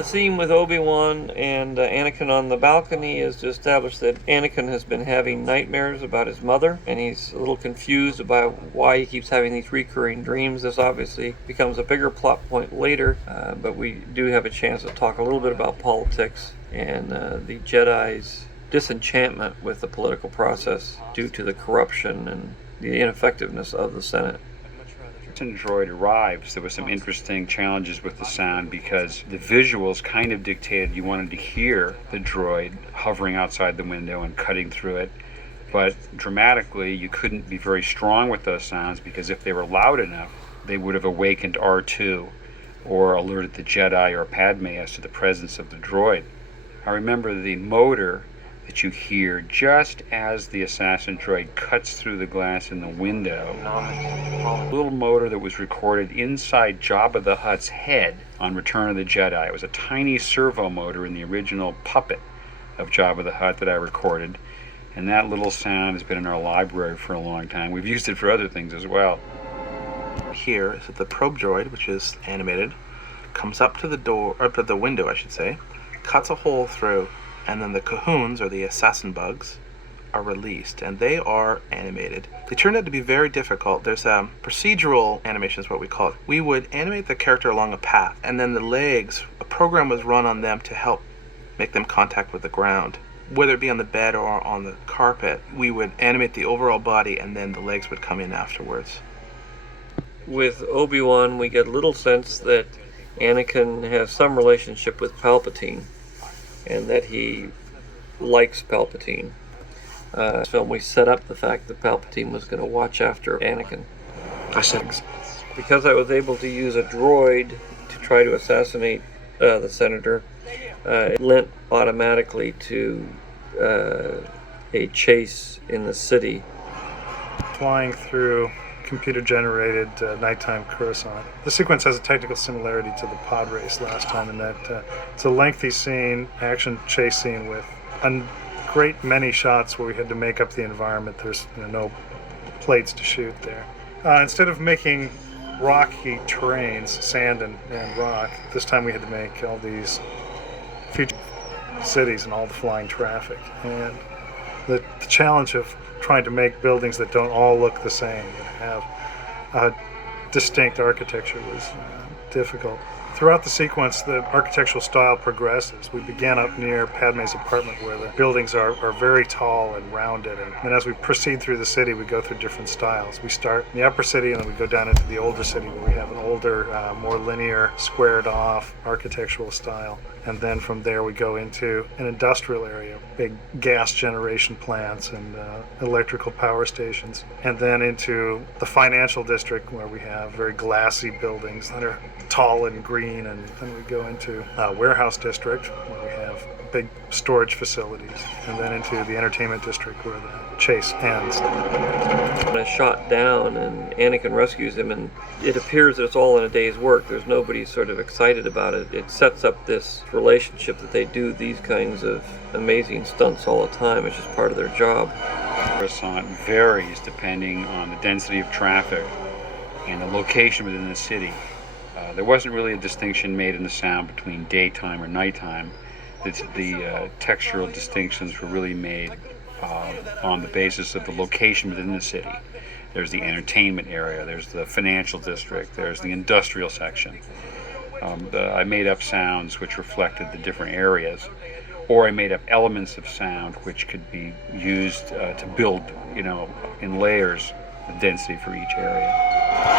The scene with Obi-Wan and Anakin on the balcony is to establish that Anakin has been having nightmares about his mother, and he's a little confused about why he keeps having these recurring dreams. This obviously becomes a bigger plot point later, but we do have a chance to talk a little bit about politics and the Jedi's disenchantment with the political process due to the corruption and the ineffectiveness of the Senate. When the droid arrives, there were some interesting challenges with the sound because the visuals kind of dictated you wanted to hear the droid hovering outside the window and cutting through it, but dramatically you couldn't be very strong with those sounds because if they were loud enough, they would have awakened R2 or alerted the Jedi or Padme as to the presence of the droid. I remember the motor that you hear just as the assassin droid cuts through the glass in the window. A little motor that was recorded inside Jabba the Hutt's head on Return of the Jedi. It was a tiny servo motor in the original puppet of Jabba the Hutt that I recorded, and that little sound has been in our library for a long time. We've used it for other things as well. Here is that the probe droid, which is animated, comes up to the door, up to the window, I should say, cuts a hole through, and then the Cahoons, or the assassin bugs, are released, and they are animated. They turned out to be very difficult. There's procedural animation is what we call it. We would animate the character along a path, and then the legs, a program was run on them to help make them contact with the ground. Whether it be on the bed or on the carpet, we would animate the overall body, and then the legs would come in afterwards. With Obi-Wan, we get a little sense that Anakin has some relationship with Palpatine, and that he likes Palpatine. In this film, we set up the fact that Palpatine was going to watch after Anakin. Because I was able to use a droid to try to assassinate the senator, it lent automatically to a chase in the city. Flying through computer-generated nighttime Coruscant. The sequence has a technical similarity to the pod race last time in that it's a lengthy scene, action chase scene with a great many shots where we had to make up the environment. There's no plates to shoot there. Instead of making rocky terrains, sand and rock, this time we had to make all these future cities and all the flying traffic. And the challenge of trying to make buildings that don't all look the same, that have a distinct architecture was difficult. Throughout the sequence, the architectural style progresses. We began up near Padme's apartment where the buildings are very tall and rounded. And as we proceed through the city, we go through different styles. We start in the upper city and then we go down into the older city where we have an older, more linear, squared off architectural style. And then from there we go into an industrial area, big gas generation plants and electrical power stations. And then into the financial district where we have very glassy buildings that are tall and green. And then we go into a warehouse district where we have big storage facilities. And then into the entertainment district where the chase ends. When shot down and Anakin rescues him, and it appears that it's all in a day's work. There's nobody sort of excited about it. It sets up this relationship that they do these kinds of amazing stunts all the time. It's just part of their job. Coruscant varies depending on the density of traffic and the location within the city. There wasn't really a distinction made in the sound between daytime or nighttime. The textural distinctions were really made on the basis of the location within the city. There's the entertainment area, there's the financial district, there's the industrial section. I made up sounds which reflected the different areas, or I made up elements of sound which could be used to build, in layers, the density for each area.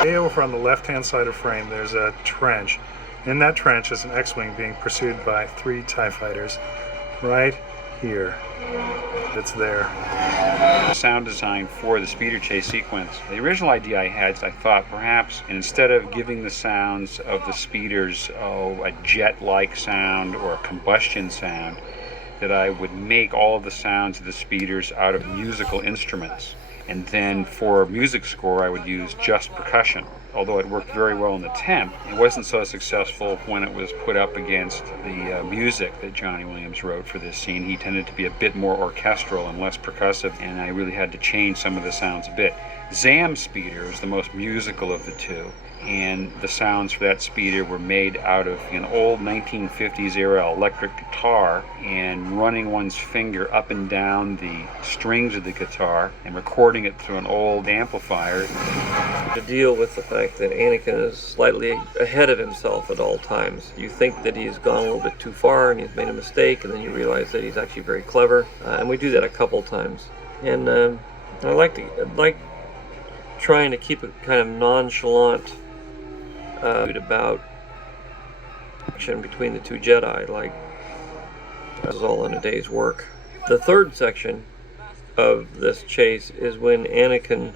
Way over on the left-hand side of frame, there's a trench. In that trench is an X-Wing being pursued by 3 TIE fighters. Right here. It's there. The sound design for the speeder chase sequence. The original idea I had is I thought perhaps instead of giving the sounds of the speeders a jet-like sound or a combustion sound, that I would make all of the sounds of the speeders out of musical instruments. And then for music score, I would use just percussion. Although it worked very well in the temp, it wasn't so successful when it was put up against the music that Johnny Williams wrote for this scene. He tended to be a bit more orchestral and less percussive, and I really had to change some of the sounds a bit. Zam's speeder is the most musical of the two. and the sounds for that speeder were made out of an old 1950s era electric guitar and running one's finger up and down the strings of the guitar and recording it through an old amplifier. To deal with the fact that Anakin is slightly ahead of himself at all times. You think that he's gone a little bit too far and he's made a mistake, and then you realize that he's actually very clever. And we do that a couple times. And I like trying to keep it kind of nonchalant about action between the two Jedi, like that was all in a day's work. The third section of this chase is when Anakin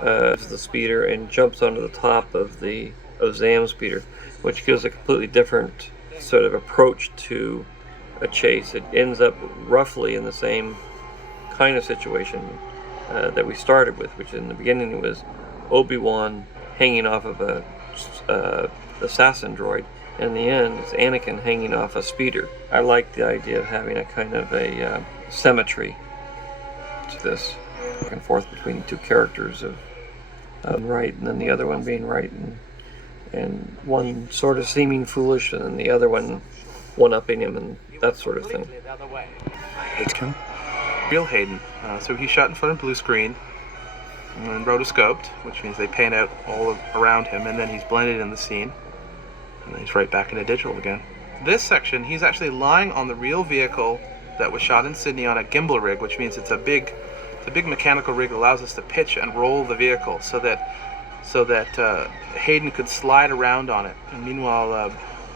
the speeder and jumps onto the top of Zam's speeder, which gives a completely different sort of approach to a chase. It ends up roughly in the same kind of situation that we started with, which in the beginning was Obi-Wan hanging off of a assassin droid, and in the end it's Anakin hanging off a speeder. I like the idea of having a kind of a symmetry to this, back and forth between the two characters of right and then the other one being right, and one sort of seeming foolish and then the other one-upping him and that sort of thing. Real Hayden. So he's shot in front of blue screen and rotoscoped, which means they pan out all around him, and then he's blended in the scene, and then he's right back into digital again. This section, he's actually lying on the real vehicle that was shot in Sydney on a gimbal rig, which means it's a big mechanical rig that allows us to pitch and roll the vehicle so that Hayden could slide around on it. And meanwhile,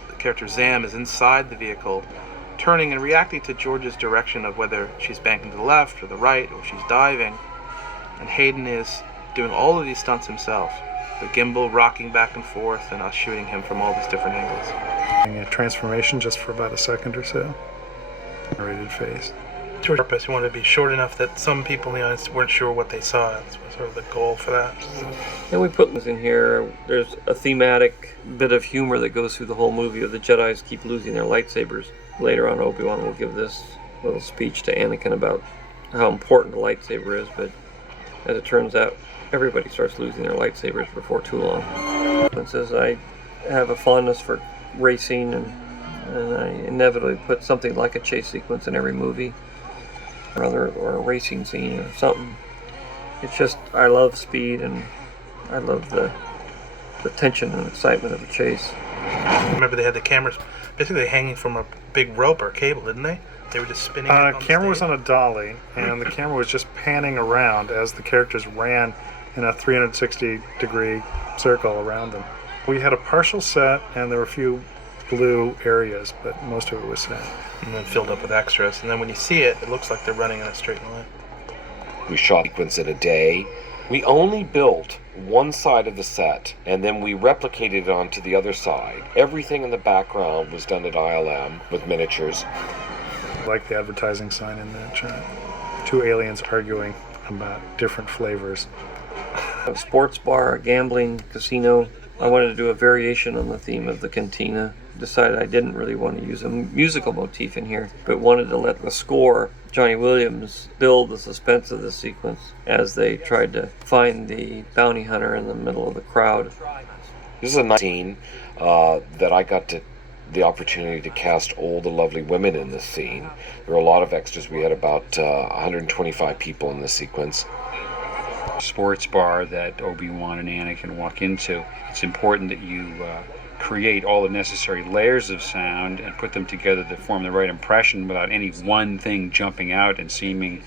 the character Zam is inside the vehicle, turning and reacting to George's direction of whether she's banking to the left or the right or she's diving. And Hayden is doing all of these stunts himself. The gimbal rocking back and forth and us shooting him from all these different angles. A transformation just for about a second or so. Narrated phase. George's purpose, he wanted to be short enough that some people in the audience weren't sure what they saw. That's sort of the goal for that. And we put this in here. There's a thematic bit of humor that goes through the whole movie of the Jedis keep losing their lightsabers. Later on, Obi-Wan will give this little speech to Anakin about how important the lightsaber is, but as it turns out, everybody starts losing their lightsabers before too long. And says, I have a fondness for racing, and I inevitably put something like a chase sequence in every movie, or a racing scene or something. It's just, I love speed, and I love the tension and excitement of a chase. Remember, they had the cameras basically hanging from a big rope or cable, didn't they? They were just spinning. The camera was on a dolly, and the camera was just panning around as the characters ran in a 360-degree circle around them. We had a partial set, and there were a few blue areas, but most of it was set. And then filled up with extras. And then when you see it, it looks like they're running in a straight line. We shot sequence in a day. We only built one side of the set, and then we replicated it onto the other side. Everything in the background was done at ILM with miniatures. Like the advertising sign in that shot. Two aliens arguing about different flavors. A sports bar, a gambling casino. I wanted to do a variation on the theme of the cantina. Decided I didn't really want to use a musical motif in here, but wanted to let the score, Johnny Williams, build the suspense of this sequence as they tried to find the bounty hunter in the middle of the crowd. This is a nice scene that I got the opportunity to cast all the lovely women in this scene. There were a lot of extras. We had about 125 people in this sequence. Sports bar that Obi-Wan and Anakin walk into. It's important that you create all the necessary layers of sound and put them together to form the right impression without any one thing jumping out and seeming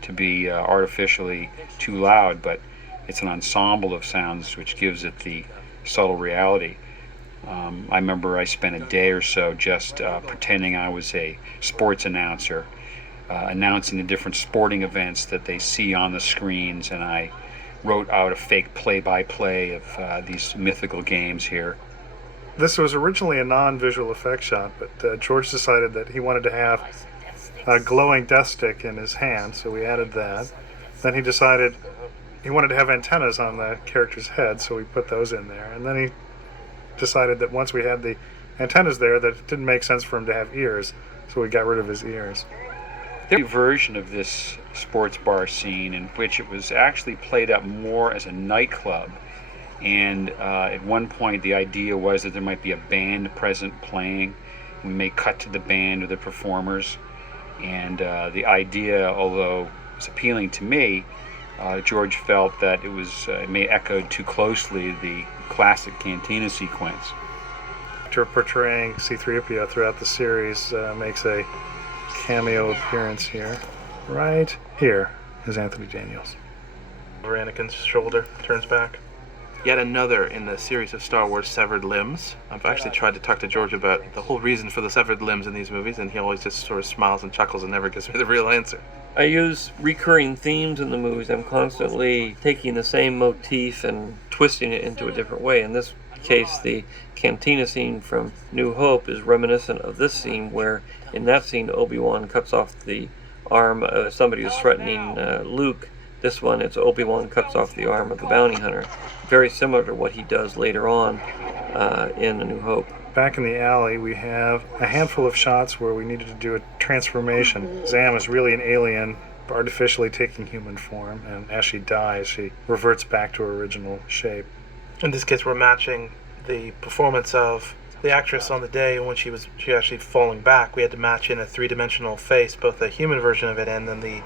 to be artificially too loud, but it's an ensemble of sounds which gives it the subtle reality. I remember I spent a day or so just pretending I was a sports announcer, announcing the different sporting events that they see on the screens, and I wrote out a fake play-by-play of these mythical games here. This was originally a non-visual effect shot, but George decided that he wanted to have a glowing death stick in his hand, so we added that. Then he decided he wanted to have antennas on the character's head, so we put those in there. And then he decided that once we had the antennas there, that it didn't make sense for him to have ears, so we got rid of his ears. There's a version of this sports bar scene in which it was actually played up more as a nightclub, And at one point, the idea was that there might be a band present playing. We may cut to the band or the performers. And the idea, although it was appealing to me, George felt that it may echo too closely the classic Cantina sequence. Actor portraying C-3PO throughout the series makes a cameo appearance here. Right here is Anthony Daniels. Over Anakin's shoulder, turns back. Yet another in the series of Star Wars severed limbs. I've actually tried to talk to George about the whole reason for the severed limbs in these movies, and he always just sort of smiles and chuckles and never gives me the real answer. I use recurring themes in the movies. I'm constantly taking the same motif and twisting it into a different way. In this case, the cantina scene from New Hope is reminiscent of this scene, where in that scene Obi-Wan cuts off the arm of somebody who's threatening Luke. This one, it's Obi-Wan cuts off the arm of the bounty hunter. Very similar to what he does later on in A New Hope. Back in the alley, we have a handful of shots where we needed to do a transformation. Zam is really an alien, artificially taking human form, and as she dies, she reverts back to her original shape. In this case, we're matching the performance of the actress on the day when she actually falling back. We had to match in a three-dimensional face, both the human version of it and then the